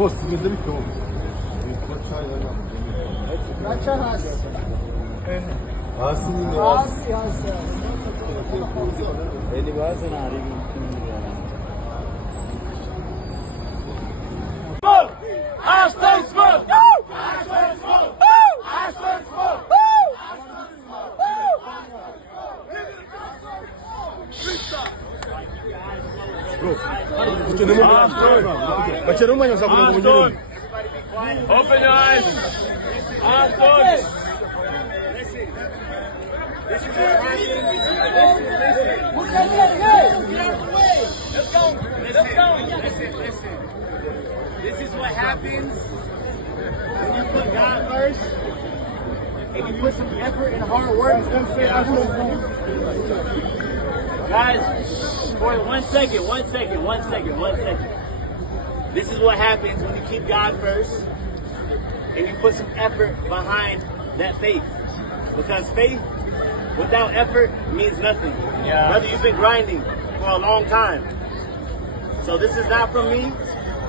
Postimizde bitti oğlum. ASHTON SMALL! ASHTON SMALL! ASHTON SMALL! ASHTON! Open your eyes! ASHTON! Listen. This is what happens when you put God first and you put some effort and hard work. Guys, for 1 second. This is what happens when you keep God first and you put some effort behind that faith. Because faith without effort means nothing. Yeah. Brother, you've been grinding for a long time. So this is not from me.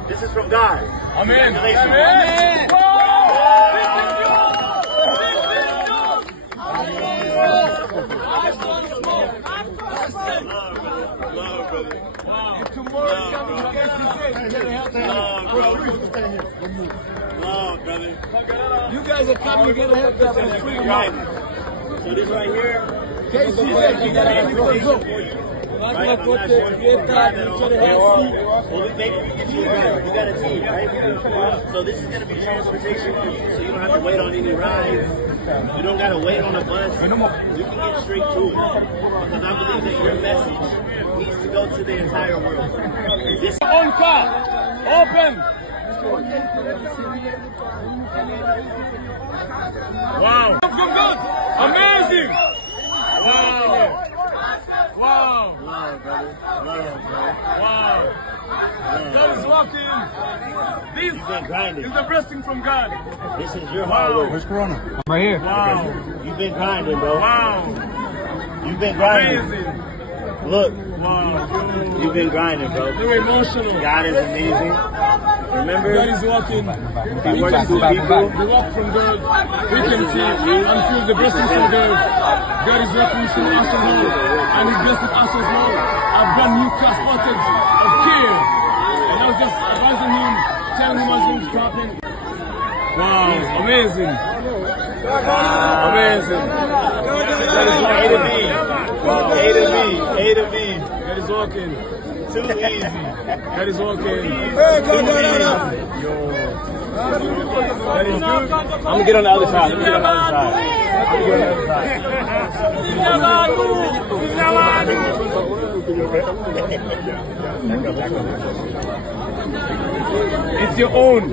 This is from God. Amen. Amen. Love, brother. And tomorrow coming, love, brother. You guys are coming, you're gonna have that for free. So this right here, you gotta have everything for you. Right? I'm not sure if you got that on. Well, we got a team, right? So this is going to be transportation for you, so you don't have to wait on any rides. You don't got to wait on a bus. You can get straight to it. Because I believe that your message needs to go to the entire world. This own car, open. Wow. Good. Amazing. Wow. Wow. Love, brother. Wow. God is walking. This is the blessing from God. This is your hard work. Where's Corona? I'm right here. Wow. You've been grinding, bro. Wow. You've been grinding. Amazing. Look. Wow. You've been grinding, bro. Very emotional. God is amazing. Remember, God is walking. He works through people. The walk from God. We can see and feel the blessings from God. God is working through us and all. And He blessed us as well. I've got new class package of care. And I was just advising him, telling him what's going to happen. Wow, amazing. Amazing. That is like A to B. Wow. A to B. God is walking. Too easy. God is walking. Yo. I'm gonna get on the other side. It's your own.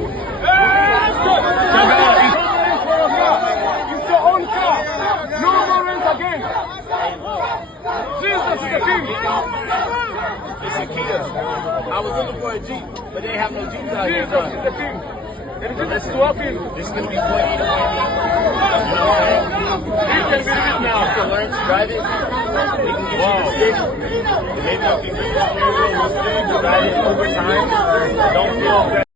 It's your own car. No more rent again. Jesus is the King. It's a Kia. I was looking for a Jeep, but they have no Jeeps out here. Jesus is the King. And Jesus is walking. This is gonna be point A to point B. You know what I'm saying? You can believe it now. You can learn to drive it. We can get you the stick. And maybe I can get you the steering wheel. We'll still ride it over time. Don't feel